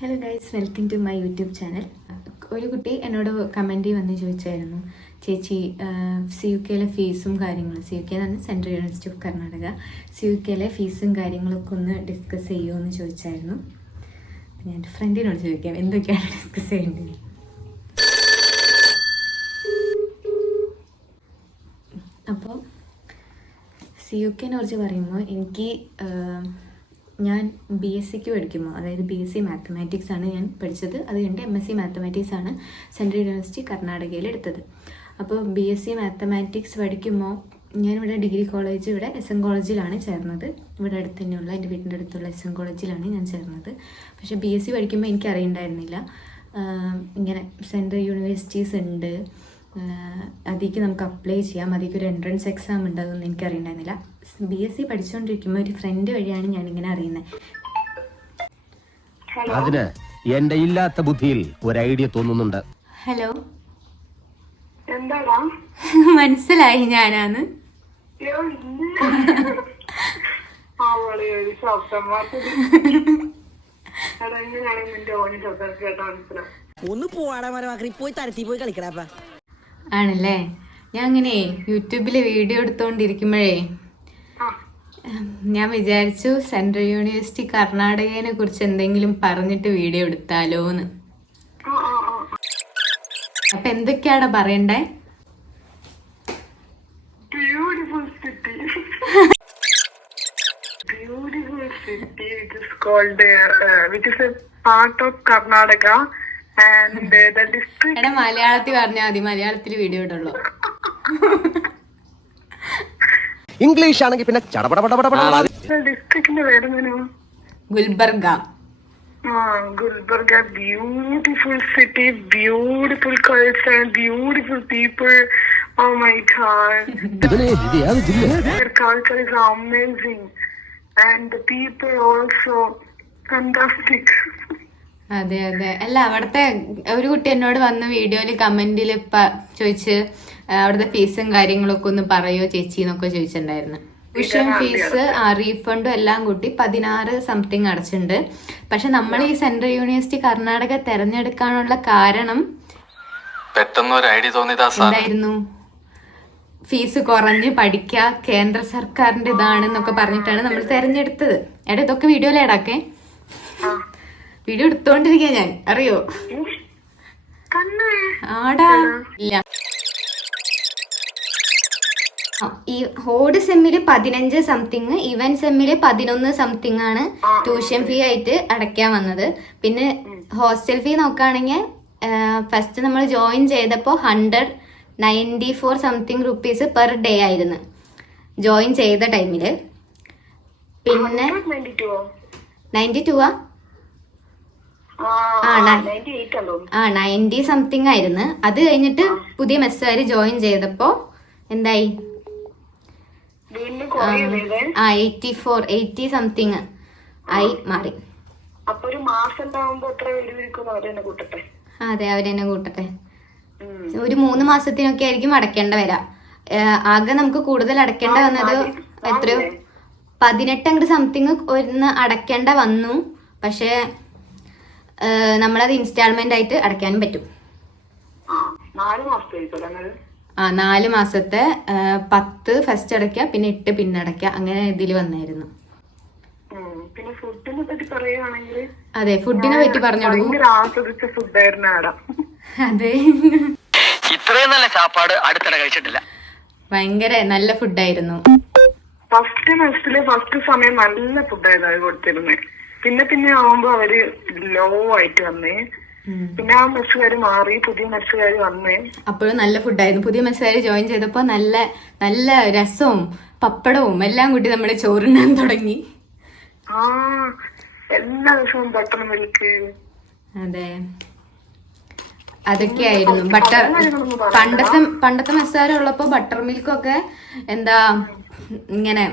Hello guys, welcome to my YouTube channel. ഒരു കുട്ടി എന്നോട് കമൻറ്റ് വന്ന് ചോദിച്ചായിരുന്നു, ചേച്ചി CUKയിലെ ഫീസും കാര്യങ്ങളും, CUK എന്ന് പറഞ്ഞാൽ സെൻട്രൽ യൂണിവേഴ്സിറ്റി ഓഫ് കർണാടക, CUKയിലെ ഫീസും കാര്യങ്ങളൊക്കെ ഒന്ന് ഡിസ്കസ് ചെയ്യുമോ എന്ന് ചോദിച്ചായിരുന്നു. ഞാൻ എൻ്റെ ഫ്രണ്ടിനോട് ചോദിക്കാം എന്തൊക്കെയാണ് ഡിസ്കസ് ചെയ്യേണ്ടത്. അപ്പോൾ CUKനെ കുറിച്ച് പറയുമ്പോൾ എനിക്ക് ഞാൻ BSc പഠിക്കുമ്പോൾ, അതായത് BSc മാത്തമാറ്റിക്സ് ആണ് ഞാൻ പഠിച്ചത്. അത് കഴിഞ്ഞിട്ട് MSc മാത്തമാറ്റിക്സ് ആണ് സെൻട്രൽ യൂണിവേഴ്സിറ്റി കർണാടകയിൽ എടുത്തത്. അപ്പോൾ BSc മാത്തമാറ്റിക്സ് പഠിക്കുമ്പോൾ ഞാനിവിടെ ഡിഗ്രി കോളേജ്, ഇവിടെ SM കോളേജിലാണ് ചേർന്നത്. ഇവിടെ അടുത്ത് തന്നെയുള്ള, എൻ്റെ വീടിൻ്റെ അടുത്തുള്ള SM കോളേജിലാണ് ഞാൻ ചേർന്നത്. പക്ഷേ BSc പഠിക്കുമ്പോൾ എനിക്ക് അറിയണ്ടായിരുന്നില്ല ഇങ്ങനെ സെൻട്രൽ യൂണിവേഴ്സിറ്റീസ് ഉണ്ട്, അതിലേക്ക് നമുക്ക് അപ്ലൈ ചെയ്യാം, അതിലേക്ക് ഒരു എൻട്രൻസ് എക്സാം ഉണ്ട്, അതൊന്നും എനിക്കറിയണ്ടായിരുന്നില്ല. BSc പഠിച്ചുകൊണ്ടിരിക്കുമ്പോൾ ഒരു ഫ്രണ്ട് വഴിയാണ് ഞാനിങ്ങനെ അറിയുന്നത്. അതിന് എന്റെ ഇല്ലാത്ത ബുദ്ധിയിൽ ഒരു ഐഡിയ തോന്നുന്നുണ്ട്. ഹലോ, മനസ്സിലായി ഞാനാന്ന്. ഒന്ന് പോവാടാ മരമാക്കി പോയി തരത്തി പോയി കളിക്കടാ. ആണല്ലേ. ഞാൻ അങ്ങനെ യൂട്യൂബിൽ വീഡിയോ എടുത്തോണ്ടിരിക്കുമ്പോഴേ ഞാൻ വിചാരിച്ചു സെൻട്രൽ യൂണിവേഴ്സിറ്റി കർണാടകയെ കുറിച്ച് എന്തെങ്കിലും പറഞ്ഞിട്ട് വീഡിയോ എടുത്താലോന്ന്. അപ്പൊ എന്തൊക്കെയാടാ പറയണ്ടേ? Beautiful city. Beautiful city which is called which is a part of Karnataka and the district. എടാ മലയാളത്തിൽ പറഞ്ഞാൽ മതി, മലയാളത്തിൽ വീഡിയോ ഇടുള്ളൂ. ഇംഗ്ലീഷ് ആണെങ്കിൽ പിന്നെ ഡിസ്ട്രിക്റ്റിന്റെ പേരെന്തിനു? Gulbarga. Gulbarga. Beautiful city, beautiful culture, beautiful people. Oh my God. Their culture is amazing and the people also fantastic. അതെ അതെ. അല്ല, അവിടുത്തെ ഒരു കുട്ടി എന്നോട് വന്ന വീഡിയോയിൽ കമന്റിൽ ചോദിച്ച് അവിടുത്തെ ഫീസും കാര്യങ്ങളൊക്കെ ഒന്ന് പറയോ ചേച്ചി എന്നൊക്കെ ചോദിച്ചിട്ടുണ്ടായിരുന്നു. ട്യൂഷൻ ഫീസ് റീഫണ്ടും എല്ലാം കൂട്ടി 16 സംതിങ് അടച്ചിട്ടുണ്ട്. പക്ഷെ നമ്മൾ ഈ സെൻട്രൽ യൂണിവേഴ്സിറ്റി കർണാടക തെരഞ്ഞെടുക്കാനുള്ള കാരണം എന്തായിരുന്നു? ഫീസ് കുറഞ്ഞ് പഠിക്കുക, കേന്ദ്ര സർക്കാരിന്റെ ഇതാണെന്നൊക്കെ പറഞ്ഞിട്ടാണ് നമ്മൾ തെരഞ്ഞെടുത്തത്. എടാ, ഇതൊക്കെ വീഡിയോയിലേടാക്കെ വീഡിയോ എടുത്തോണ്ടിരിക്കുക ഞാൻ, അറിയോ? ആടാ ഇല്ല. ഈ ഹോഡ് സെമ്മില് 15 സംതിങ്, ഇവൻ സെമ്മില് 11 സംതിങ് ആണ് ട്യൂഷൻ ഫീ ആയിട്ട് അടയ്ക്കാൻ വന്നത്. പിന്നെ ഹോസ്റ്റൽ ഫീ നോക്കുകയാണെങ്കിൽ ഫസ്റ്റ് നമ്മൾ ജോയിൻ ചെയ്തപ്പോൾ 194 സംതിങ് റുപ്പീസ് പെർ ഡേ ആയിരുന്നു ജോയിൻ ചെയ്ത ടൈമില്. പിന്നെ 92 90 സംതിങ് ആയിരുന്നു. അത് കഴിഞ്ഞിട്ട് പുതിയ മെസ്സുകാർ ജോയിൻ ചെയ്തപ്പോ എന്തായി? 80 സംതിങ് ആയി മാറി. അതെ, അവരെന്നെ കൂട്ടട്ടെ. ഒരു 3 മാസത്തിനൊക്കെ ആയിരിക്കും അടയ്ക്കേണ്ട വരാം. ആകെ നമുക്ക് കൂടുതൽ അടയ്ക്കേണ്ട വന്നത് എത്രയോ 18 അങ്ങോട്ട് സംതിങ് ഒന്ന് അടയ്ക്കേണ്ട വന്നു. പക്ഷെ നമ്മളത് ഇൻസ്റ്റാൾമെന്റ് ആയിട്ട് അടയ്ക്കാനും പറ്റും. 4 മാസത്തെ 10 ഫസ്റ്റ് അടയ്ക്കുക, പിന്നെ 8 പിന്നെ അടയ്ക്കുക, അങ്ങനെ ഇതിൽ വന്നായിരുന്നു. അതെ, ഫുഡിനെ പറ്റി പറഞ്ഞു കൊടുക്കും. അതെ, ഇത്രയും നല്ല ചാപ്പാട് അടുത്തിടെ കഴിച്ചിട്ടില്ല. ഭയങ്കര നല്ല ഫുഡായിരുന്നു. ഫസ്റ്റ് സമയം നല്ല ഫുഡായിരുന്നു കൊടുത്തിരുന്നത്. പിന്നെ ആവുമ്പോ അവര് ലോ ആയിട്ട് വന്നേ. പിന്നെ ആ മെസ്സുകാര് മാറി, പുതിയ മെസ്സുകാര് വന്നേ. അപ്പോഴും നല്ല ഫുഡായിരുന്നു. പുതിയ മെസ്സുകാർ ജോയിൻ ചെയ്തപ്പോ നല്ല നല്ല രസവും പപ്പടവും എല്ലാം കൂട്ടി നമ്മളെ ചോറുണ്ണാൻ തുടങ്ങി. എല്ലാ ദിവസവും ബട്ടർ മിൽക്ക്. അതെ, അതൊക്കെയായിരുന്നു. പണ്ടത്തെ മെസ്സുകാരുള്ളപ്പോ ബട്ടർ മിൽക്കൊക്കെ എന്താ ഇങ്ങനെ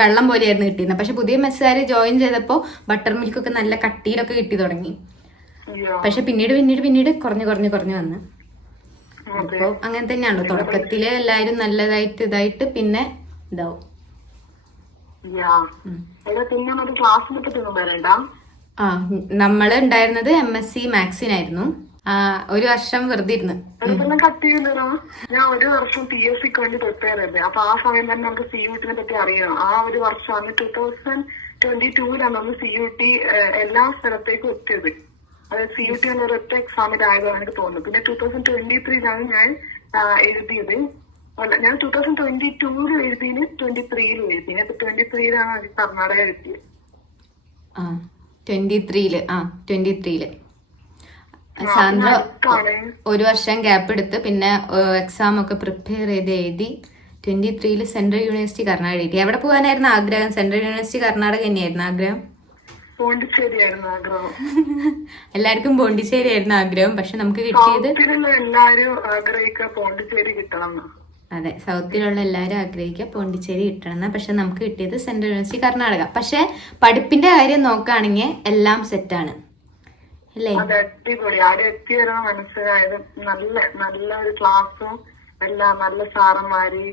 വെള്ളം പോലെയായിരുന്നു കിട്ടിയിരുന്നത്. പക്ഷെ പുതിയ മെസ്സുകാർ ജോയിൻ ചെയ്തപ്പോ ബട്ടർ മിൽക്കൊക്കെ നല്ല കട്ടിയിലൊക്കെ കിട്ടി തുടങ്ങി. പക്ഷെ പിന്നീട് കുറഞ്ഞു വന്ന്. അപ്പൊ അങ്ങനെ തന്നെയാണല്ലോ, തുടക്കത്തില് എല്ലാരും നല്ലതായിട്ട് ഇതായിട്ട് പിന്നെ ഇതാവും. ആ നമ്മള് ഉണ്ടായിരുന്നത് MSc മാത്സിനായിരുന്നു. ഒരു വർഷം വെറുതെ ഇരുന്ന്. അതെല്ലാം കട്ട് ചെയ്യുന്നതാ. ഞാൻ ഒരു വർഷം PSCക്ക് വേണ്ടി പ്രിപ്പയർ ചെയ്തത്. അപ്പൊ ആ സമയം തന്നെ നമുക്ക് CUT പറ്റി അറിയാം. ആ ഒരു വർഷമാണ് 2022 നമ്മൾ CUT എല്ലാ സ്ഥലത്തേക്കും എത്തിയത്. അതായത് CUT എന്ന ഒരൊറ്റ എക്സാമിലായതാണ് എനിക്ക് തോന്നുന്നു. പിന്നെ 2023 ഞാൻ എഴുതിയത്. ഞാൻ 2022 എഴുതിന് 23 എഴുതി. അപ്പൊ 23 കർണാടക എഴുതിയത്. 23 സാന്ദ്ര ഒരു വർഷം ഗ്യാപ്പ് എടുത്ത് പിന്നെ എക്സാം ഒക്കെ പ്രിപ്പയർ ചെയ്ത് എഴുതി 23 സെൻട്രൽ യൂണിവേഴ്സിറ്റി കർണാടക എഴുതി. എവിടെ പോകാനായിരുന്നു ആഗ്രഹം? സെൻട്രൽ യൂണിവേഴ്സിറ്റി കർണാടക തന്നെയായിരുന്നു ആഗ്രഹം? പോണ്ടിച്ചേരിയായിരുന്നു ആഗ്രഹം. എല്ലാവർക്കും പോണ്ടിച്ചേരി ആയിരുന്നു ആഗ്രഹം. പക്ഷെ നമുക്ക് കിട്ടിയത് എല്ലാരും ആഗ്രഹിക്കുക പോണ്ടിച്ചേരി കിട്ടണം. അതെ, സൗത്തിലുള്ള എല്ലാവരും ആഗ്രഹിക്കുക പോണ്ടിച്ചേരി കിട്ടണം. പക്ഷെ നമുക്ക് കിട്ടിയത് സെൻട്രൽ യൂണിവേഴ്സിറ്റി കർണാടക. പക്ഷെ പഠിപ്പിന്റെ കാര്യം നോക്കുകയാണെങ്കിൽ എല്ലാം സെറ്റാണ് അല്ലേ? അത് അടിപൊളി. ആരും എത്തി വരുന്ന മനസ്സിലായത് നല്ല ഒരു ക്ലാസ്സും എല്ലാം നല്ല സാറന്മാര്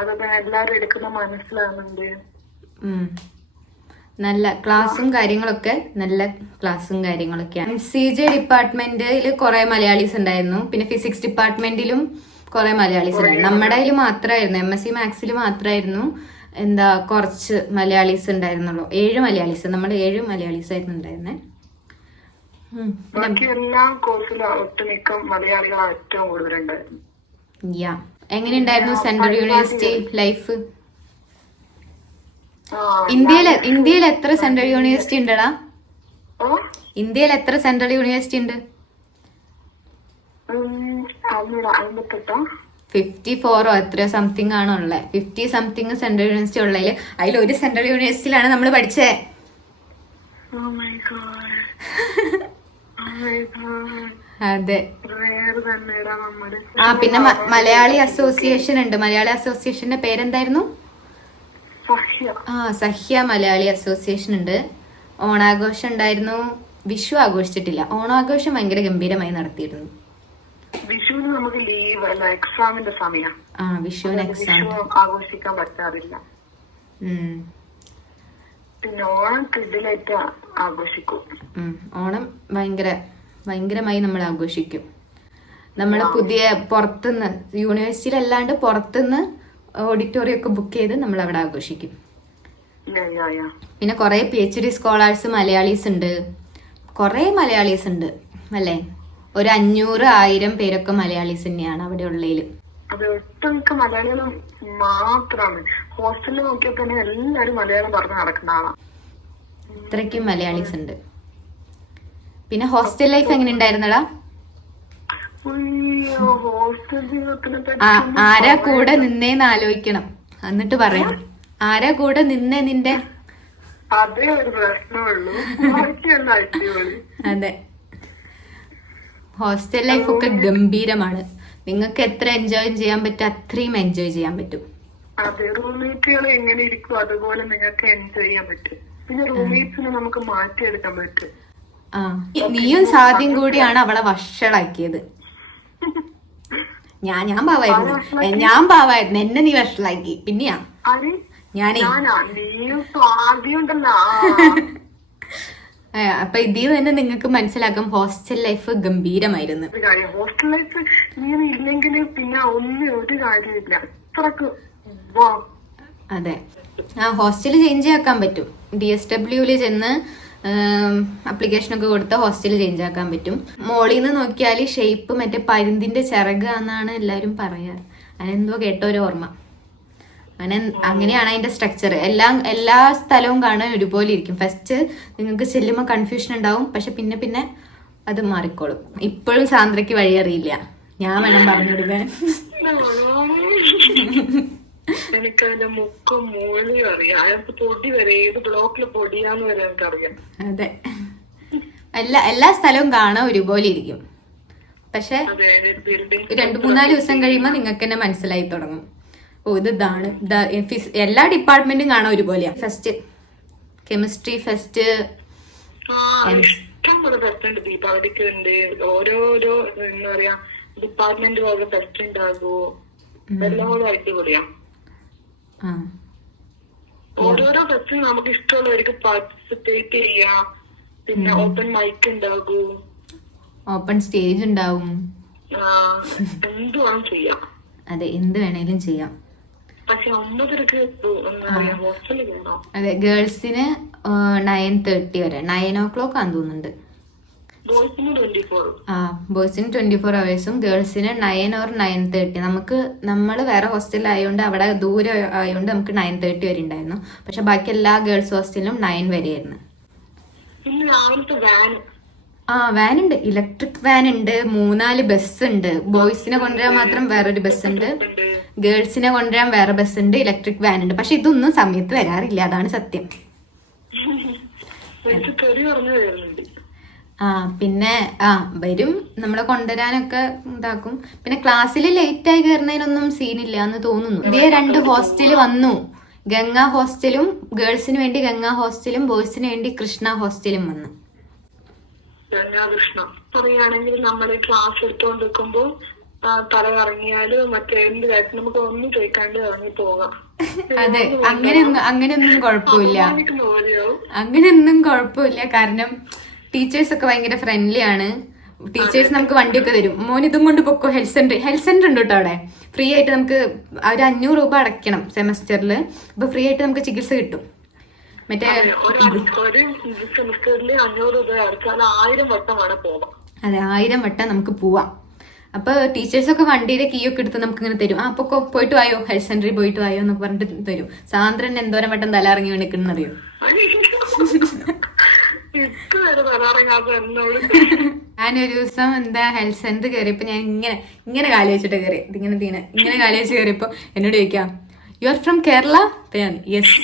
അതൊക്കെ എല്ലാരും എടുക്കുന്ന മനസ്സിലാകുന്നുണ്ട്. നല്ല ക്ലാസ്സും കാര്യങ്ങളൊക്കെ MCJ ഡിപ്പാർട്ട്മെന്റിൽ കുറെ മലയാളീസ് ഉണ്ടായിരുന്നു. പിന്നെ ഫിസിക്സ് ഡിപ്പാർട്ട്മെന്റിലും കുറെ മലയാളീസ് ഉണ്ടായിരുന്നു. നമ്മുടെ അതിൽ മാത്രമായിരുന്നു MSc മാത്സിൽ മാത്രമായിരുന്നു കുറച്ച് മലയാളീസ് ഉണ്ടായിരുന്നുള്ളൂ. 7 മലയാളീസ്. നമ്മൾ 7 മലയാളീസ് ആയിരുന്നു ഉണ്ടായിരുന്നത്. ബാക്കി എല്ലാ കോഴ്സിലും ഒട്ടുമിക്ക മലയാളികളാണ് ഏറ്റവും കൂടുതലുണ്ടായിരുന്നു. എങ്ങനെയുണ്ടായിരുന്നു സെൻട്രൽ യൂണിവേഴ്സിറ്റി ലൈഫ്? ഇന്ത്യയിൽ എത്ര സെൻട്രൽ യൂണിവേഴ്സിറ്റി ഉണ്ടടാ? ഇന്ത്യയിൽ എത്ര സെൻട്രൽ യൂണിവേഴ്സിറ്റി ഉണ്ട്? 54 എത്രയോ സംതിങ് ആണോ ഉള്ളത്. 50 സംതിങ് സെൻട്രൽ യൂണിവേഴ്സിറ്റി ഉള്ളതിൽ അതിലൊരു സെൻട്രൽ യൂണിവേഴ്സിറ്റിയിലാണ് നമ്മൾ പഠിച്ചത്. അതെ. പിന്നെ മലയാളി അസോസിയേഷൻ ഉണ്ട്. മലയാളി അസോസിയേഷന്റെ പേരെന്തായിരുന്നു? സഹ്യ മലയാളി അസോസിയേഷൻ ഉണ്ട്. ഓണാഘോഷം ഉണ്ടായിരുന്നു. വിഷു ആഘോഷിച്ചിട്ടില്ല. ഓണാഘോഷം ഭയങ്കര ഗംഭീരമായി നടത്തിയിരുന്നു. വിഷുവിന് നമുക്ക് ലീവ് അല്ല, എക്സാമിന്റെ സമയം. വിഷുവിന് എക്സാം ആഘോഷിക്കാൻ പറ്റാറില്ല. പിന്നെ ഓണം കിഡിലായിട്ട് ആഘോഷിക്കും. ഓണം ഭയങ്കരമായി നമ്മൾ ആഘോഷിക്കും. നമ്മൾ പുതിയ പുറത്തുനിന്ന് യൂണിവേഴ്സിറ്റിയിലല്ലാണ്ട് പുറത്തുനിന്ന് ഓഡിറ്റോറിയം ഒക്കെ ബുക്ക് ചെയ്ത് നമ്മൾ അവിടെ ആഘോഷിക്കും. പിന്നെ കുറെ PhD സ്കോളേഴ്സ് മലയാളീസ് ഉണ്ട്. കുറെ മലയാളീസ് ഉണ്ട് അല്ലേ? ഒരു 500-1000 പേരൊക്കെ മലയാളീസ് തന്നെയാണ് അവിടെ ഉള്ളതിൽ. അത് ഒട്ടുമിക്ക മലയാളികളും മാത്രമാണ്. ഹോസ്റ്റലിൽ നോക്കിയാൽ തന്നെ എല്ലാരും മലയാളം പറഞ്ഞ് നടക്കുന്ന ആളാണ്. ഇത്രയ്ക്കും മലയാളീസ് ഉണ്ട്. പിന്നെ ഹോസ്റ്റൽ ലൈഫ് എങ്ങനെ ഉണ്ടായിരുന്നടാ? ഹോസ്റ്റൽ ജീവിതത്തിനെ ആരാ കൂടെ നിന്നേന്ന് ആലോചിക്കണം, എന്നിട്ട് പറയാം. ആരാ കൂടെ നിന്നേ നിന്റെ? അതേ ഒരു പ്രശ്നമുള്ളൂ. അതെ, ഹോസ്റ്റൽ ലൈഫ് ഒക്കെ ഗംഭീരമാണ്. നിങ്ങൾക്ക് എത്ര എൻജോയ് ചെയ്യാൻ പറ്റും അത്രയും എൻജോയ് ചെയ്യാൻ പറ്റും. അതെ, റൂംമേറ്റുകൾ എങ്ങനെ ഇരിക്കും അതുപോലെ നിങ്ങൾക്ക് എൻജോയ് ചെയ്യാൻ പറ്റും. പിന്നെ റൂംമേറ്റ്സിനെ നമുക്ക് മാറ്റിയെടുക്കാൻ പറ്റും. നീയും സാദ്യം കൂടിയാണ് അവളെ വഷളാക്കിയത്. ഞാൻ പാവായിരുന്നു. എന്നെ നീ വഷളാക്കി. പിന്നെയാ അപ്പൊ ഇതിൽ തന്നെ നിങ്ങൾക്ക് മനസ്സിലാക്കാം ഹോസ്റ്റൽ ലൈഫ് ഗംഭീരമായിരുന്നു. ഹോസ്റ്റൽ ലൈഫ് ഇങ്ങനെ ഇല്ലെങ്കിൽ പിന്നെ ഒരു കാര്യമില്ല. അതെ, ഹോസ്റ്റൽ ചേഞ്ച് ആക്കാൻ പറ്റും. DSWയിൽ ചെന്ന് അപ്ലിക്കേഷനൊക്കെ കൊടുത്ത ഹോസ്റ്റൽ ചേഞ്ച് ആക്കാൻ പറ്റും. മോളിൽ നിന്ന് നോക്കിയാൽ ഷേപ്പ് മറ്റേ പരുന്തിന്റെ ചിറക് എന്നാണ് എല്ലാവരും പറയാറ്. അതെന്തോ കേട്ട ഒരു ഓർമ്മ. അങ്ങനെയാണ് അതിന്റെ സ്ട്രക്ചർ. എല്ലാ സ്ഥലവും കാണാൻ ഒരുപോലെ ഇരിക്കും. ഫസ്റ്റ് നിങ്ങൾക്ക് ചെല്ലുമ്പോൾ കൺഫ്യൂഷൻ ഉണ്ടാവും, പക്ഷെ പിന്നെ അത് മാറിക്കോളും. ഇപ്പോഴും സാന്ദ്രയ്ക്ക് വഴി അറിയില്ല. ഞാൻ വേണം പറഞ്ഞു കൊടുക്കാൻ. എനിക്കതിന്റെ മുക്കും മൂലയും അറിയാം. അതിനകത്ത് പൊടി വരെ ഏത് ബ്ലോക്കില് പൊടിയാന്ന് വരെ എനിക്കറിയാം. അതെ, എല്ലാ സ്ഥലവും കാണാൻ ഒരുപോലെ ഇരിക്കും. പക്ഷെ 2-3-4 ദിവസം കഴിയുമ്പോൾ നിങ്ങൾക്ക് തന്നെ മനസ്സിലായി തുടങ്ങും. ഇതാണ് എല്ലാ ഡിപ്പാർട്ട്മെന്റും കാണാൻ ഒരുപോലെയാ. ഫസ്റ്റ് കെമിസ്ട്രി ഫസ്റ്റ് ഇഷ്ടംപോലെ ഫെസ്റ്റ് ഉണ്ട്. ദീപാവലിക്ക് ഉണ്ട്. ഓരോരോ എന്താ പറയാ ഡിപ്പാർട്ട്മെന്റ് പോലെ ഫെസ്റ്റ് ഉണ്ടാകുമോ. എല്ലാം കൂടെ അടിപൊളിയാ. ഓരോരോ ഫെസ്റ്റിനും നമുക്ക് ഇഷ്ടമുള്ളവർക്ക് പാർട്ടിസിപ്പേറ്റ് ചെയ്യാം. പിന്നെ ഓപ്പൺ മൈക്ക് ഉണ്ടാകും, ഓപ്പൺ സ്റ്റേജ് ഉണ്ടാവും. എന്തുവാണ് ചെയ്യാം. അതെ, എന്ത് വേണേലും ചെയ്യാം. പക്ഷെ 9:30 എന്താ പറയാ ഹോസ്റ്റലിൽ വേണോ? അതെ, ഗേൾസിന് 9:30 വരെ, 9 o'clock ആണെന്ന് തോന്നുന്നുണ്ട്. ബോയ്സിന് 24. ബോയ്സിന് 24 hours, ഗേൾസിന് 9 or 9:30. നമ്മൾ വേറെ ഹോസ്റ്റലിലായതുകൊണ്ട് അവിടെ ദൂരെ ആയതുകൊണ്ട് നമുക്ക് 9:30 വരെ ഉണ്ടായിരുന്നു. പക്ഷെ ബാക്കി എല്ലാ ഗേൾസ് ഹോസ്റ്റലിലും 9 വരെയായിരുന്നു. പിന്നെ രാവിലത്തെ വാൻ. വാൻ ഉണ്ട്, ഇലക്ട്രിക് വാൻ ഉണ്ട്, 3-4 ബസ് ഉണ്ട്. ബോയ്സിനെ കൊണ്ടുവരാൻ മാത്രം വേറൊരു ബസ് ഉണ്ട്, ഗേൾസിനെ കൊണ്ടുവരാൻ വേറെ ബസ് ഉണ്ട്, ഇലക്ട്രിക് വാൻ ഉണ്ട്. പക്ഷെ ഇതൊന്നും സമയത്ത് വരാറില്ല, അതാണ് സത്യം. പിന്നെ വരും, നമ്മളെ കൊണ്ടുവരാനൊക്കെ ഇതാക്കും. പിന്നെ ക്ലാസ്സിൽ ലേറ്റ് ആയി കയറുന്നതിനൊന്നും സീനില്ല എന്ന് തോന്നുന്നു. ഇതേ 2 ഹോസ്റ്റൽ വന്നു, ഗംഗ ഹോസ്റ്റലും ഗേൾസിന് വേണ്ടി ഗംഗ ഹോസ്റ്റലും ബോയ്സിന് വേണ്ടി കൃഷ്ണ ഹോസ്റ്റലും വന്നു. കൃഷ്ണ പറയുകയാണെങ്കിൽ നമ്മള് ക്ലാസ് എടുത്തോണ്ടിരിക്കുമ്പോ തല കറങ്ങിയാല് മറ്റേ എന്ത് കാര്യത്തിൽ നമുക്ക് ഒന്നും ചോദിക്കാണ്ട് ഇറങ്ങി പോകാം. അതെ, അങ്ങനെയൊന്നും കുഴപ്പമില്ല, അങ്ങനെയൊന്നും കുഴപ്പമില്ല. കാരണം ടീച്ചേഴ്സ് ഒക്കെ ഭയങ്കര ഫ്രണ്ട്ലി ആണ്. ടീച്ചേഴ്സ് നമുക്ക് വണ്ടിയൊക്കെ തരും. മോൻ ഇതും കൊണ്ട് പൊക്കോ, ഹെൽത്ത് സെന്റർ ഉണ്ട് കേട്ടോ അവിടെ. ഫ്രീ ആയിട്ട് നമുക്ക് ഒരു 500 രൂപ അടയ്ക്കണം സെമസ്റ്ററിൽ. അപ്പൊ ഫ്രീ ആയിട്ട് നമുക്ക് ചികിത്സ കിട്ടും. മറ്റേ ഒരു സെമസ്റ്ററിൽ 500 രൂപ അടച്ചാൽ 1000 വട്ടമാണ് പോവാം. അതെ, 1000 വട്ടം നമുക്ക് പോവാം. അപ്പൊ ടീച്ചേഴ്സൊക്കെ വണ്ടിയുടെ കീ ഒക്കെ എടുത്ത് നമുക്ക് ഇങ്ങനെ തരും. അപ്പൊ പോയിട്ട് വായോ, ഹെൽത്ത് സെന്ററിൽ പോയിട്ട് വായോ എന്നൊക്കെ പറഞ്ഞിട്ട് തരും. സാന്ദ്രൻ എന്തോരം വട്ടം തല ഇറങ്ങി വേണിക്കണെന്ന് അറിയോ? ഞാനൊരു ദിവസം ഹെൽത്ത് സെന്റർ കയറിയപ്പോ ഞാൻ ഇങ്ങനെ കാല് വെച്ചിട്ട് കയറി, ഇങ്ങനെ കാല് വെച്ച് കയറിയപ്പോ എന്നോട് ചോദിക്കാം, you are from Kerala? Yes.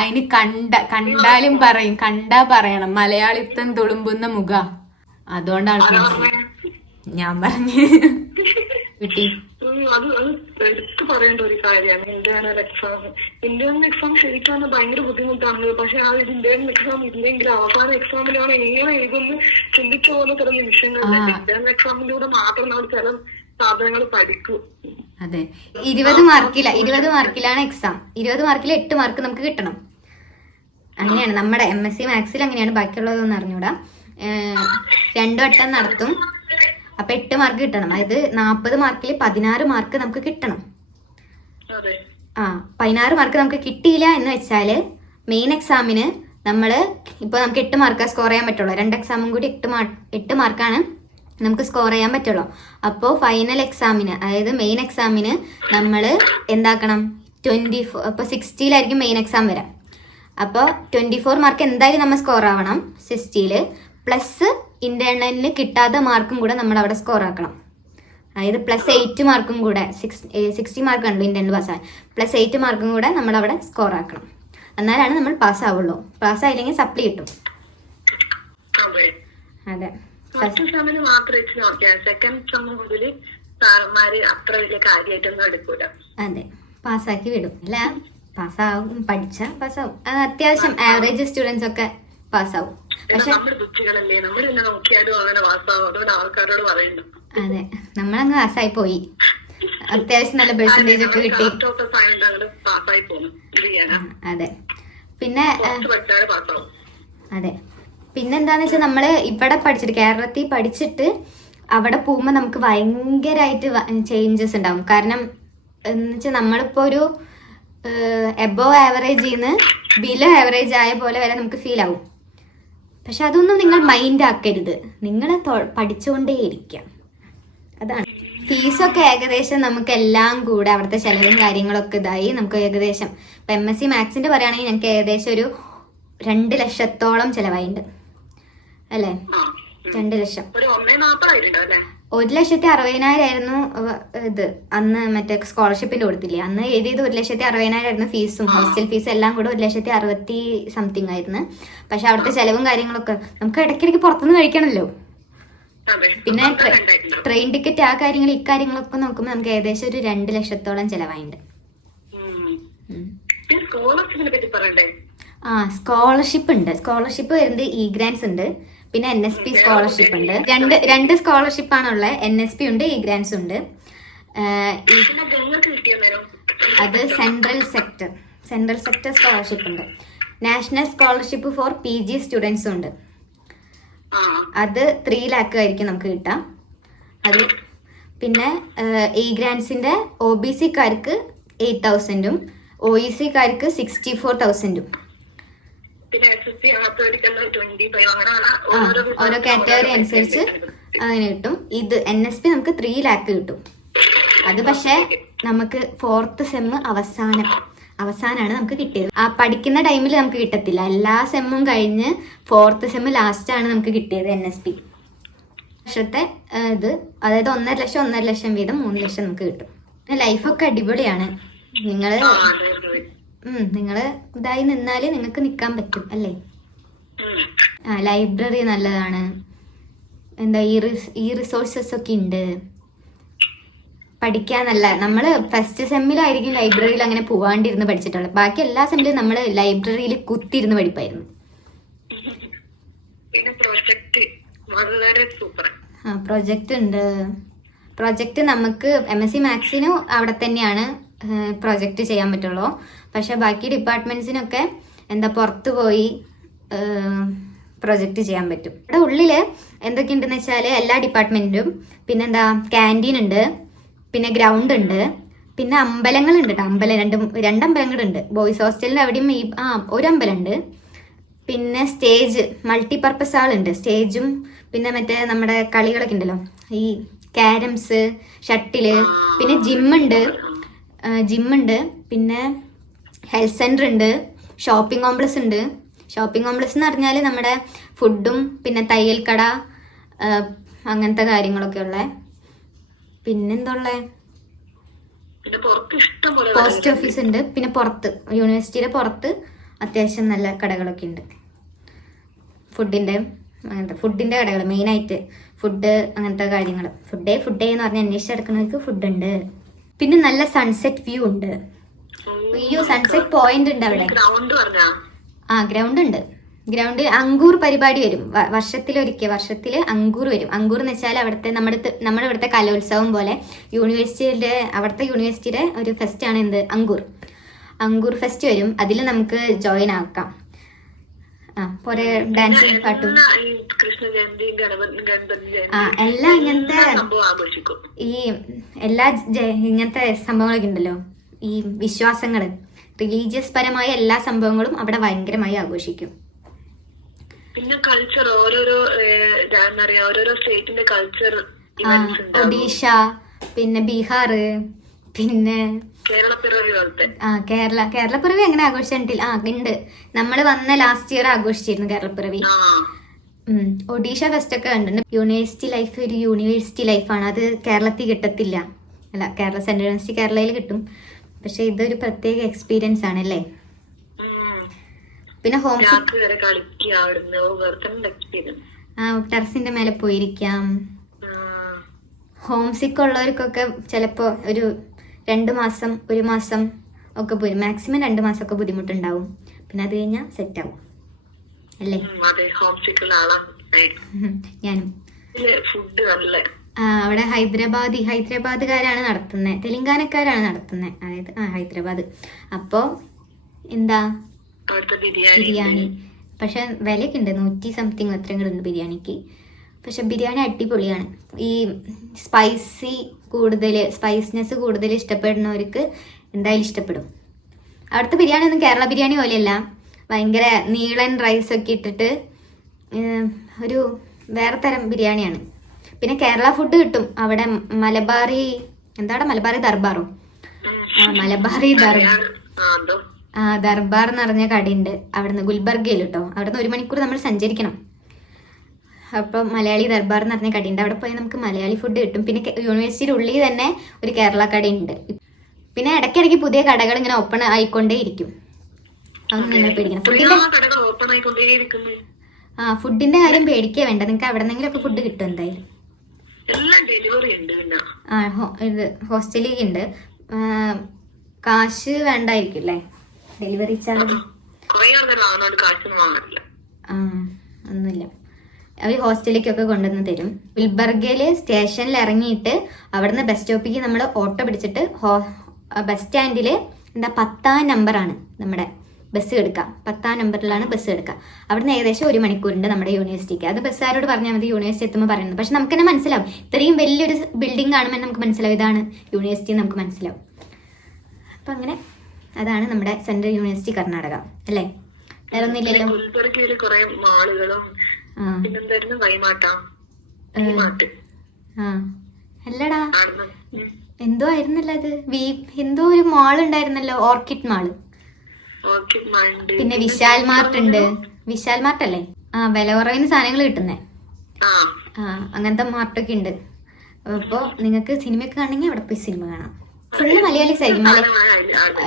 അതിന് കണ്ടാലും പറയും, കണ്ടാ പറയണം, മലയാളിത്തം തുളുമ്പുന്ന മുഖ. അതുകൊണ്ടാണ് ഞാൻ പറഞ്ഞു കിട്ടി. അത് എടുത്തു പറയേണ്ട ഒരു കാര്യമാണ് ഇന്റേണൽ എക്സാം. ഇന്റേണൽ എക്സാം ശരിക്കും ഭയങ്കര ബുദ്ധിമുട്ടാണ്. പക്ഷെ ആ ഇന്റേണൽ എക്സാം ഇല്ലെങ്കിൽ അവസാന എക്സാമിലാണ് എങ്ങനെ എഴുതുന്നു ചിന്തിച്ചു പോകുന്ന ചില നിമിഷങ്ങളുണ്ട്. ഇന്റേണൽ എക്സാമിലൂടെ മാത്രം നമ്മൾ ചില സാധനങ്ങൾ പഠിക്കും. അതെ, 20 മാർക്കിലാണ് എക്സാം. 20 മാർക്കിൽ 8 മാർക്ക് നമുക്ക് കിട്ടണം. അങ്ങനെയാണ് നമ്മുടെ MSc മാത്സിൽ അങ്ങനെയാണ്. ബാക്കിയുള്ളതൊന്നും അറിഞ്ഞൂടാ. 2 വട്ടം നടത്തും. അപ്പൊ 8 മാർക്ക് കിട്ടണം. അതായത് 40 മാർക്കിൽ 16 മാർക്ക് നമുക്ക് കിട്ടണം. 16 മാർക്ക് നമുക്ക് കിട്ടിയില്ല എന്ന് വെച്ചാല് മെയിൻ എക്സാമിന് ഇപ്പൊ നമുക്ക് 8 മാർക്ക് സ്കോർ ചെയ്യാൻ പറ്റുള്ളൂ. 2 എക്സാമും കൂടി 8 മാർക്കാണ് നമുക്ക് സ്കോർ ചെയ്യാൻ പറ്റുള്ളൂ. അപ്പോൾ ഫൈനൽ എക്സാമിന്, അതായത് മെയിൻ എക്സാമിന് നമ്മൾ എന്താക്കണം, 24, ഇപ്പോൾ 60-ലായിരിക്കും മെയിൻ എക്സാം വരാം. അപ്പോൾ 24 മാർക്ക് എന്തായാലും നമ്മൾ സ്കോർ ആവണം 60-ൽ. പ്ലസ് ഇന്റേണലിന് കിട്ടാത്ത മാർക്കും കൂടെ നമ്മൾ അവിടെ സ്കോർ ആക്കണം. അതായത് പ്ലസ് 8 മാർക്കും കൂടെ, 60 മാർക്കാണല്ലോ ഇന്റേണൽ പാസ്സാകാൻ, പ്ലസ് 8 മാർക്കും കൂടെ നമ്മൾ അവിടെ സ്കോർ ആക്കണം. എന്നാലാണ് നമ്മൾ പാസ്സാവുള്ളൂ. പാസ്സായില്ലെങ്കിൽ സപ്ലി കിട്ടും. അതെ, ഫസ്റ്റ് സെമ്മിന് മാത്രം സെക്കൻഡ് സെമ്മ് മുതൽ സാറന്മാര് അത്ര വലിയ കാര്യമായിട്ടൊന്നും എടുക്കൂല. അതെ, പാസ്സാക്കി വിടും. അല്ല, പാസ്സാവും, പഠിച്ചാൽ പാസ്സാവും. അത്യാവശ്യം ആവറേജ് സ്റ്റുഡൻസ് ഒക്കെ പാസ്സാവും. പക്ഷെ നമ്മുടെ ബുദ്ധികളല്ലേ, നമ്മൾ തന്നെ നോക്കിയാലും അങ്ങനെ പാസ്സാവും. അതുകൊണ്ട് ആൾക്കാരോട് പറയുന്നു. അതെ, നമ്മളങ്ങ് പാസ്സായി പോയി. അത്യാവശ്യം നല്ല പെർസെന്റേജ് ഒക്കെ കിട്ടി. പാസ്സായി പോകുന്നു. അതെ, പിന്നെ അതെ, പിന്നെന്താന്ന് വെച്ചാൽ നമ്മള് ഇവിടെ പഠിച്ചിട്ട്, കേരളത്തിൽ പഠിച്ചിട്ട് അവിടെ പോകുമ്പോൾ നമുക്ക് ഭയങ്കരമായിട്ട് ചേഞ്ചസ് ഉണ്ടാവും. കാരണം എന്ന് വെച്ചാൽ നമ്മളിപ്പോൾ ഒരു എബോവ് ആവറേജിൽ നിന്ന് ബിലോ ആവറേജ് ആയ പോലെ വരെ നമുക്ക് ഫീൽ ആവും. പക്ഷെ അതൊന്നും നിങ്ങൾ മൈൻഡ് ആക്കരുത്, നിങ്ങൾ പഠിച്ചുകൊണ്ടേയിരിക്കുക. അതാണ്. ഫീസൊക്കെ ഏകദേശം നമുക്ക് എല്ലാം കൂടെ അവിടുത്തെ ചെലവും കാര്യങ്ങളൊക്കെ ഇതായി നമുക്ക് ഏകദേശം, ഇപ്പം MSc മാത്സിൻ്റെ പറയുകയാണെങ്കിൽ ഞങ്ങൾക്ക് ഏകദേശം ഒരു 2 ലക്ഷത്തോളം ചിലവായിട്ടുണ്ട് അല്ലേ? 2 ലക്ഷം. 1,60,000 ആയിരുന്നു ഇത്. അന്ന് മറ്റേ സ്കോളർഷിപ്പിന്റെ കൊടുത്തില്ലേ, അന്ന് എഴുതിയത് 1,60,000 ആയിരുന്നു ഫീസും ഹോസ്റ്റൽ ഫീസും എല്ലാം കൂടെ 1,60,000 സംതിങ് ആയിരുന്നു. പക്ഷെ അവിടുത്തെ ചെലവും കാര്യങ്ങളൊക്കെ നമുക്ക് ഇടയ്ക്കിടയ്ക്ക് പുറത്തുനിന്ന് കഴിക്കണമല്ലോ. പിന്നെ ട്രെയിൻ ടിക്കറ്റ്, ആ കാര്യങ്ങൾ ഇക്കാര്യങ്ങളൊക്കെ നോക്കുമ്പോൾ നമുക്ക് ഏകദേശം ഒരു 2 ലക്ഷത്തോളം ചെലവായിട്ടുണ്ട്. സ്കോളർഷിപ്പ് ഉണ്ട്. സ്കോളർഷിപ്പ് വരുന്നത് E-ഗ്രാൻസ് ഉണ്ട്, പിന്നെ NSP സ്കോളർഷിപ്പ് ഉണ്ട്. രണ്ട് സ്കോളർഷിപ്പാണുള്ളത്. NSP ഉണ്ട്, E-ഗ്രാൻസ് ഉണ്ട്. അത് സെൻട്രൽ സെൻട്രൽ സെക്ടർ സ്കോളർഷിപ്പ് ഉണ്ട്, നാഷണൽ സ്കോളർഷിപ്പ് ഫോർ PG സ്റ്റുഡൻസും ഉണ്ട്. അത് 3 lakh ആയിരിക്കും നമുക്ക് കിട്ടാം. അത് പിന്നെ ഗ്രാൻസിൻ്റെ OBC-കാർക്ക് 8,000-ഉം OEC-കാർക്ക് 64,000-ഉം. ഓരോ കാറ്റഗറി അനുസരിച്ച് അങ്ങനെ കിട്ടും. ഇത് NSP നമുക്ക് 3 lakh കിട്ടും. അത് പക്ഷേ നമുക്ക് 4th സെം അവസാനമാണ് നമുക്ക് കിട്ടിയത്. ആ പഠിക്കുന്ന ടൈമിൽ നമുക്ക് കിട്ടത്തില്ല. എല്ലാ സെമ്മും കഴിഞ്ഞ് 4th സെം ലാസ്റ്റാണ് നമുക്ക് കിട്ടിയത് NSP. വർഷത്തെ ഇത് അതായത് 1.5 ലക്ഷം വീതം 3 ലക്ഷം നമുക്ക് കിട്ടും. പിന്നെ ലൈഫൊക്കെ അടിപൊളിയാണ്. നിങ്ങൾ ഇതായി നിന്നാൽ നിങ്ങൾക്ക് നിൽക്കാൻ പറ്റും അല്ലേ. ലൈബ്രറി നല്ലതാണ്. എന്താ ഈ റിസോഴ്സസ് ഒക്കെ ഉണ്ട്, പഠിക്കാൻ നല്ല. നമ്മൾ ഫസ്റ്റ് സെമ്മിലായിരിക്കും ലൈബ്രറിയിൽ അങ്ങനെ പോവാണ്ടിരുന്ന് പഠിച്ചിട്ടുള്ളത്. ബാക്കി എല്ലാ സെമ്മിലും നമ്മൾ ലൈബ്രറിയിൽ കുത്തിയിരുന്ന് പഠിപ്പായിരുന്നു. പ്രൊജക്റ്റ് ഉണ്ട്. പ്രൊജക്റ്റ് നമുക്ക് MSc മാത്സിനും അവിടെ തന്നെയാണ് പ്രൊജക്റ്റ് ചെയ്യാൻ പറ്റുള്ളൂ. പക്ഷെ ബാക്കി ഡിപ്പാർട്ട്മെന്റ്സിനൊക്കെ പുറത്ത് പോയി പ്രൊജക്റ്റ് ചെയ്യാൻ പറ്റും. ഇവിടെ ഉള്ളിൽ എന്തൊക്കെയുണ്ടെന്ന് വെച്ചാൽ എല്ലാ ഡിപ്പാർട്ട്മെന്റിലും പിന്നെന്താ ക്യാൻറ്റീൻ ഉണ്ട്, പിന്നെ ഗ്രൗണ്ട് ഉണ്ട്, പിന്നെ അമ്പലങ്ങളുണ്ട് കേട്ടോ. രണ്ട് അമ്പലങ്ങളുണ്ട്. ബോയ്സ് ഹോസ്റ്റലിൽ അവിടെയും ഒരു അമ്പലമുണ്ട്. പിന്നെ സ്റ്റേജ് മൾട്ടിപർപ്പസ് ഹാളുണ്ട്. സ്റ്റേജും പിന്നെ മറ്റേ നമ്മുടെ കളികളൊക്കെ ഉണ്ടല്ലോ, ഈ ക്യാരംസ്, ഷട്ടില്, പിന്നെ ജിമ്മുണ്ട്, പിന്നെ ഹെൽത്ത് സെൻ്റർ ഉണ്ട്, ഷോപ്പിംഗ് കോംപ്ലക്സ് ഉണ്ട്. ഷോപ്പിംഗ് കോംപ്ലക്സ് എന്ന് പറഞ്ഞാൽ നമ്മുടെ ഫുഡും പിന്നെ തയ്യൽ കട അങ്ങനത്തെ കാര്യങ്ങളൊക്കെ ഉള്ള. പിന്നെന്താ ഉള്ളത്? പോസ്റ്റ് ഓഫീസ് ഉണ്ട്. പിന്നെ പുറത്ത് യൂണിവേഴ്സിറ്റിയുടെ പുറത്ത് അത്യാവശ്യം നല്ല കടകളൊക്കെ ഉണ്ട്. ഫുഡിൻ്റെ കടകൾ മെയിനായിട്ട് ഫുഡ് അങ്ങനത്തെ കാര്യങ്ങൾ. ഫുഡ് എന്ന് പറഞ്ഞാൽ അന്വേഷിച്ചെടുക്കുന്നവർക്ക് ഫുഡ് ഉണ്ട്. പിന്നെ നല്ല സൺസെറ്റ് വ്യൂ ഉണ്ട്. അയ്യോ സൺസെറ്റ് പോയിന്റ് ഉണ്ട് അവിടെ. ഗ്രൗണ്ട് ഉണ്ട്. ഗ്രൗണ്ട് അങ്കൂർ പരിപാടി വരും വർഷത്തിൽ അങ്കൂർ വരും. അങ്കൂർ എന്ന് വെച്ചാൽ അവിടുത്തെ നമ്മുടെ ഇവിടുത്തെ കലോത്സവം പോലെ അവിടുത്തെ യൂണിവേഴ്സിറ്റിയുടെ ഒരു ഫെസ്റ്റാണ് അങ്കൂർ ഫെസ്റ്റ് വരും. അതിൽ നമുക്ക് ജോയിൻ ആക്കാം. പോരെ ഡാൻസും പാട്ടും എല്ലാം ഇങ്ങനത്തെ ഇങ്ങനത്തെ സംഭവങ്ങളൊക്കെ ഉണ്ടല്ലോ. ഈ വിശ്വാസങ്ങൾ റിലീജിയസ് പരമായ എല്ലാ സംഭവങ്ങളും അവിടെ ഭയങ്കരമായി ആഘോഷിക്കും. പിന്നെ കൾച്ചർ ഓരോരോ സ്റ്റേറ്റിന്റെ കൾച്ചർ ഒഡീഷ, പിന്നെ ബീഹാർ, പിന്നെ കേരളപ്പിറവി അങ്ങനെ ആഘോഷിച്ചിട്ടില്ല. ഉണ്ട്. നമ്മൾ വന്ന ലാസ്റ്റ് ഇയർ ആഘോഷിച്ചിരുന്നു കേരളപ്പിറവി. ഒഡീഷ ഫെസ്റ്റ് ഒക്കെ കണ്ടിട്ടുണ്ട്. യൂണിവേഴ്സിറ്റി ലൈഫ് ഒരു യൂണിവേഴ്സിറ്റി ലൈഫാണ്. അത് കേരളത്തിൽ കിട്ടത്തില്ല. കേരള സെൻട്രൽ യൂണിവേഴ്സിറ്റി കേരളയിൽ കിട്ടും. പക്ഷെ ഇതൊരു പ്രത്യേക എക്സ്പീരിയൻസ് ആണ് അല്ലേ. പിന്നെ ടെറസിന്റെ മേലെ പോയിരിക്കാം. ഹോം സിക്ക് ഉള്ളവർക്കൊക്കെ ചിലപ്പോ ഒരു 2 മാസം 1 മാസം ഒക്കെ മാക്സിമം 2 മാസമൊക്കെ ബുദ്ധിമുട്ടുണ്ടാവും. പിന്നെ അത് കഴിഞ്ഞാൽ സെറ്റ് ആവും അല്ലേ. ഞാനും അവിടെ ഹൈദരാബാദുകാരാണ് നടത്തുന്നത്, തെലങ്കാനക്കാരാണ് നടത്തുന്നത്. അതായത് ഹൈദരാബാദ്. അപ്പോൾ എന്താ ബിരിയാണി. പക്ഷെ വിലയൊക്കെ ഉണ്ട്, 100 സംതിങ് അത്രയും ഉണ്ട് ബിരിയാണിക്ക്. പക്ഷെ ബിരിയാണി അടിപൊളിയാണ്. ഈ സ്പൈസ്നെസ് കൂടുതൽ ഇഷ്ടപ്പെടുന്നവർക്ക് എന്തായാലും ഇഷ്ടപ്പെടും. അവിടുത്തെ ബിരിയാണി ഒന്നും കേരള ബിരിയാണി പോലെയല്ല. ഭയങ്കര നീളൻ റൈസൊക്കെ ഇട്ടിട്ട് ഒരു വേറെ തരം ബിരിയാണിയാണ്. പിന്നെ കേരള ഫുഡ് കിട്ടും അവിടെ. മലബാറി ദർബാറോ ദർബാർ എന്ന് പറഞ്ഞ കടയുണ്ട് അവിടുന്ന്, ഗുൽബർഗയിൽ കേട്ടോ. അവിടുന്ന് 1 മണിക്കൂർ നമ്മൾ സഞ്ചരിക്കണം. അപ്പം മലയാളി ദർബാർ എന്ന് പറഞ്ഞ കടയുണ്ട്. അവിടെ പോയി നമുക്ക് മലയാളി ഫുഡ് കിട്ടും. പിന്നെ യൂണിവേഴ്സിറ്റിയുടെ ഉള്ളിൽ തന്നെ ഒരു കേരള കടയുണ്ട്. പിന്നെ ഇടയ്ക്കിടയ്ക്ക് പുതിയ കടകൾ ഇങ്ങനെ ഓപ്പൺ ആയിക്കൊണ്ടേ ഇരിക്കും. അതൊന്നും നിങ്ങൾ പേടിക്കണം. ഫുഡിന്റെ കാര്യം പേടിക്കുക വേണ്ട. നിങ്ങൾക്ക് എവിടെ നിന്നെങ്കിലൊക്കെ ഫുഡ് കിട്ടും എന്തായാലും. ഇത് ഹോസ്റ്റലിൽ ഉണ്ട്. കാശ് വേണ്ടായിരിക്കും അല്ലേ ഡെലിവറി ചാർജ്? ഒന്നുമില്ല. അവർ ഹോസ്റ്റലിലേക്കൊക്കെ കൊണ്ടുവന്ന് തരും. ഗുൽബർഗയിൽ സ്റ്റേഷനിൽ ഇറങ്ങിയിട്ട് അവിടുന്ന് ബസ് സ്റ്റോപ്പിലേക്ക് നമ്മൾ ഓട്ടോ പിടിച്ചിട്ട് ബസ് സ്റ്റാൻഡിൽ എന്താ 10ാം നമ്പറാണ് നമ്മുടെ ബസ് എടുക്കുക. 10ാം നമ്പറിലാണ് ബസ് എടുക്കുക. അവിടുന്ന് ഏകദേശം 1 മണിക്കൂറുണ്ട് നമ്മുടെ യൂണിവേഴ്സിറ്റിക്ക്. അത് ബസ്സുകാരോട് പറഞ്ഞാൽ മതി, യൂണിവേഴ്സിറ്റി എത്തുമ്പോൾ പറയുന്നത്. പക്ഷെ നമുക്ക് തന്നെ മനസ്സിലാവും, ഇത്രയും വലിയൊരു ബിൽഡിംഗ് കാണുമ്പോൾ നമുക്ക് മനസ്സിലാവും ഇതാണ് യൂണിവേഴ്സിറ്റി, നമുക്ക് മനസ്സിലാവും. അപ്പം അങ്ങനെ അതാണ് നമ്മുടെ സെൻട്രൽ യൂണിവേഴ്സിറ്റി കർണാടക അല്ലേ? വേറെ ഒന്നുമില്ലല്ലോ. ഗുൽബർഗയില് കുറെ മാളുകളും പിന്നെന്തായിരുന്നു ആ അല്ലടാ, എന്തോ ആയിരുന്നല്ലോ അത്, എന്തോ ഒരു മാൾ ഉണ്ടായിരുന്നല്ലോ, ഓർക്കിഡ് മാള്. പിന്നെ വിശാൽ മാർട്ട് ഉണ്ട്. വിശാൽ മാർട്ട് അല്ലേ? ആ, വില കുറവിന് സാധനങ്ങൾ കിട്ടുന്നേ. അങ്ങനത്തെ മാർട്ടൊക്കെ ഉണ്ട്. അപ്പോൾ നിങ്ങൾക്ക് സിനിമയൊക്കെ കാണണമെങ്കിൽ അവിടെ പോയി സിനിമ കാണാം. ഫുള്ള് മലയാളീസ് ആയിരിക്കും.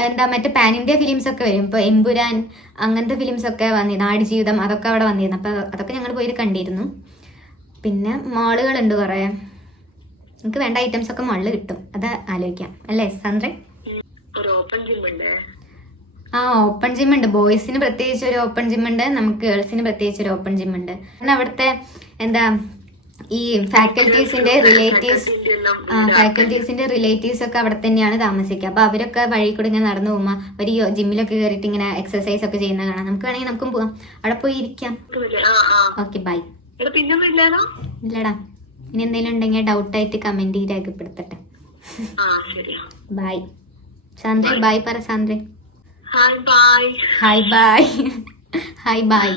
എന്താ മറ്റേ പാൻ ഇന്ത്യ ഫിലിംസ് ഒക്കെ വരും. ഇപ്പോൾ എമ്പുരാൻ അങ്ങനത്തെ ഫിലിംസ് ഒക്കെ വന്നിരുന്നു, ആടുജീവിതം അതൊക്കെ അവിടെ വന്നിരുന്നു. അപ്പോൾ അതൊക്കെ ഞങ്ങൾ പോയി കണ്ടിരുന്നു. പിന്നെ മാളുകളുണ്ട് കുറേ, നിങ്ങൾക്ക് വേണ്ട ഐറ്റംസ് ഒക്കെ മാളിൽ കിട്ടും. അത് ആലോചിക്കാം അല്ലേ സാന്ദ്രേ? ആ, ഓപ്പൺ ജിം ഉണ്ട്. ബോയ്സിന് പ്രത്യേകിച്ച് ഒരു ഓപ്പൺ ജിം ഉണ്ട്, നമുക്ക് ഗേൾസിന് പ്രത്യേകിച്ച് ഒരു ഓപ്പൺ ജിം ഉണ്ട്. പിന്നെ അവിടുത്തെ എന്താ ഈ ഫാക്കൽറ്റീസിന്റെ റിലേറ്റീവ്സ് ഒക്കെ അവിടെ തന്നെയാണ് താമസിക്കുക. അപ്പൊ അവരൊക്കെ വഴി കൂടെ ഇങ്ങനെ നടന്നു പോകുമ്പോൾ അവർ ജിമ്മിലൊക്കെ കയറിയിട്ട് ഇങ്ങനെ എക്സസൈസ് ഒക്കെ ചെയ്യുന്ന കാണാം. നമുക്ക് വേണമെങ്കിൽ നമുക്കും പോവാം, അവിടെ പോയി ഇരിക്കാം. Okay, bye. ഇല്ലടാ, ഇനി എന്തെങ്കിലും ഉണ്ടെങ്കിൽ ഡൗട്ടായിട്ട് കമന്റ് രേഖപ്പെടുത്തട്ടെ. ബൈ സാന്ദ്രേ, ബൈ പറ സാന്ദ്രേ. Hi bye. Hi bye. Hi by.